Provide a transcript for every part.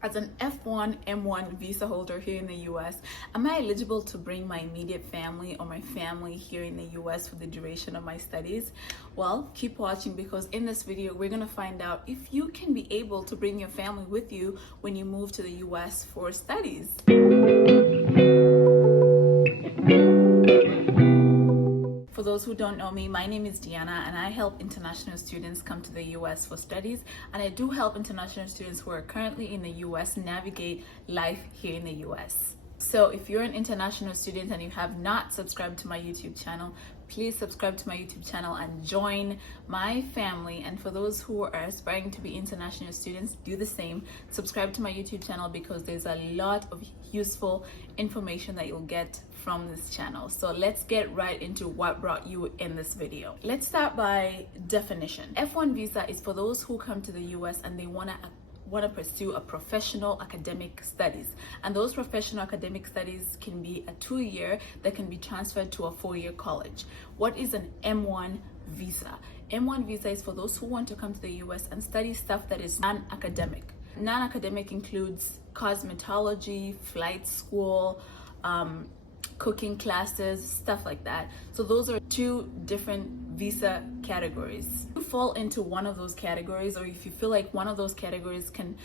As an F1, M1 visa holder here in the US, am I eligible to bring my immediate family or my family here in the US for the duration of my studies? Well, keep watching, because in this video, we're going to find out if you can be able to bring your family with you when you move to the US for studies. For those who don't know me, my name is Deanna, and I help international students come to the US for studies, and I do help international students who are currently in the US navigate life here in the US. So if you're an international student and you have not subscribed to my YouTube channel, please subscribe to my YouTube channel and join my family. And for those who are aspiring to be international students, do the same. Subscribe to my YouTube channel, because there's a lot of useful information that you'll get from this channel. So let's get right into what brought you in this video. Let's start by definition. F1 visa is for those who come to the US and they want to pursue a professional academic studies, and those professional academic studies can be a 2-year that can be transferred to a 4-year college. What is an M1 visa? M1 visa is for those who want to come to the US and study stuff that is non-academic. Non-academic includes cosmetology, flight school, cooking classes, stuff like that. So those are 2 different visa categories. If you fall into one of those categories, or if you feel like one of those categories can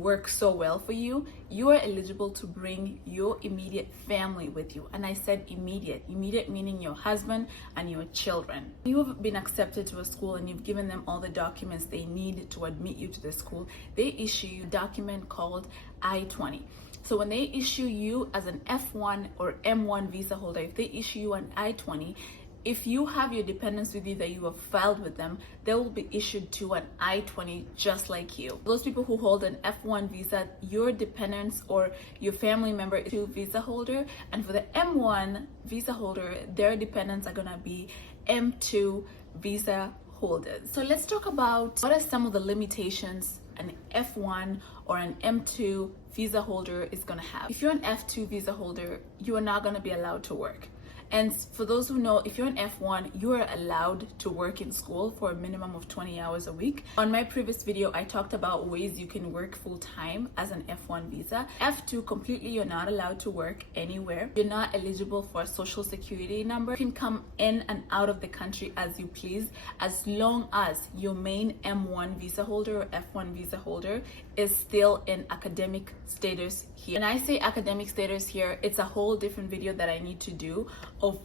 work so well for you, you are eligible to bring your immediate family with you. And I said immediate meaning your husband and your children. You have been accepted to a school and you've given them all the documents they need to admit you to the school. They issue you a document called I-20. So when they issue you as an F1 or M1 visa holder, if they issue you an I-20, if you have your dependents with you that you have filed with them, they will be issued to an I-20 just like you. Those people who hold an F1 visa, your dependents or your family member is a visa holder, and for the M1 visa holder, their dependents are gonna be M2 visa holders. So let's talk about what are some of the limitations an F1 or an M2 visa holder is going to have. If you're an F2 visa holder, you are not going to be allowed to work. And for those who know, if you're an F1, you are allowed to work in school for a minimum of 20 hours a week. On my previous video, I talked about ways you can work full-time as an F1 visa. F2, completely, you're not allowed to work anywhere. You're not eligible for a social security number. You can come in and out of the country as you please, as long as your main M1 visa holder or F1 visa holder is still in academic status here. When I say academic status here, it's a whole different video that I need to do of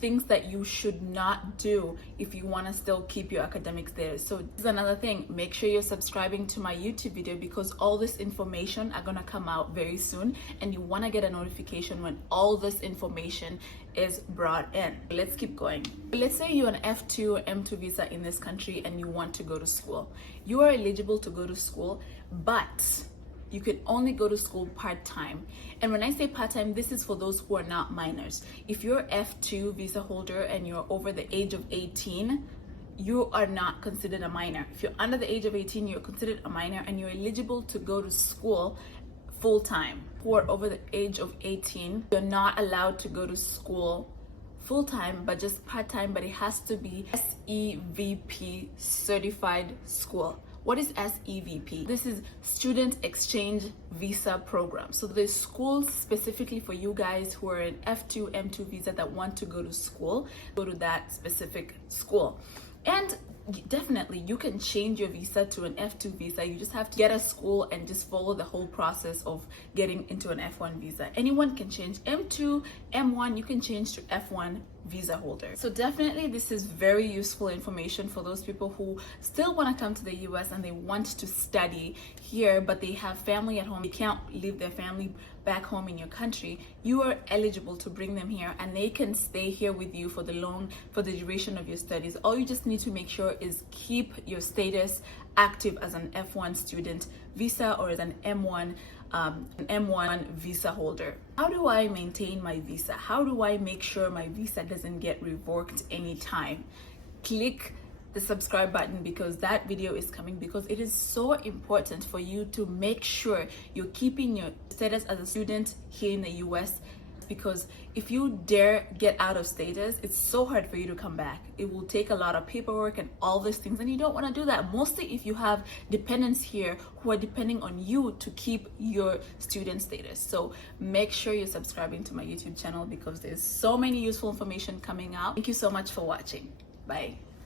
things that you should not do if you want to still keep your academic status. So this is another thing. Make sure you're subscribing to my YouTube video, because all this information are going to come out very soon, and you want to get a notification when all this information is brought in. Let's keep going. Let's say you're an F2 or M2 visa in this country and you want to go to school. You are eligible to go to school, but you can only go to school part-time. And when I say part-time, this is for those who are not minors. If you're F2 visa holder and you're over the age of 18, you are not considered a minor. If you're under the age of 18, you're considered a minor and you're eligible to go to school full-time. Who are over the age of 18, you're not allowed to go to school full-time, but just part-time, but it has to be SEVP certified school. What is SEVP? This is Student Exchange Visa Program. So there's schools specifically for you guys who are in F2, M2 visa that want to go to school, go to that specific school. And definitely you can change your visa to an F2 visa. You just have to get a school and just follow the whole process of getting into an F1 visa. Anyone can change. M2, M1, you can change to F1 visa holder. So definitely this is very useful information for those people who still want to come to the US and they want to study here, but they have family at home. They can't leave their family back home in your country. You are eligible to bring them here and they can stay here with you for the duration of your studies. All you just need to make sure is keep your status active as an F1 student visa or as an M1 visa holder. How do I maintain my visa? How do I make sure my visa doesn't get revoked anytime? Click the subscribe button, because that video is coming, because it is so important for you to make sure you're keeping your status as a student here in the US because if you dare get out of status, it's so hard for you to come back. It will take a lot of paperwork and all these things, and you don't want to do that, mostly if you have dependents here who are depending on you to keep your student status. So make sure you're subscribing to my YouTube channel because there's so many useful information coming out. Thank you so much for watching. Bye.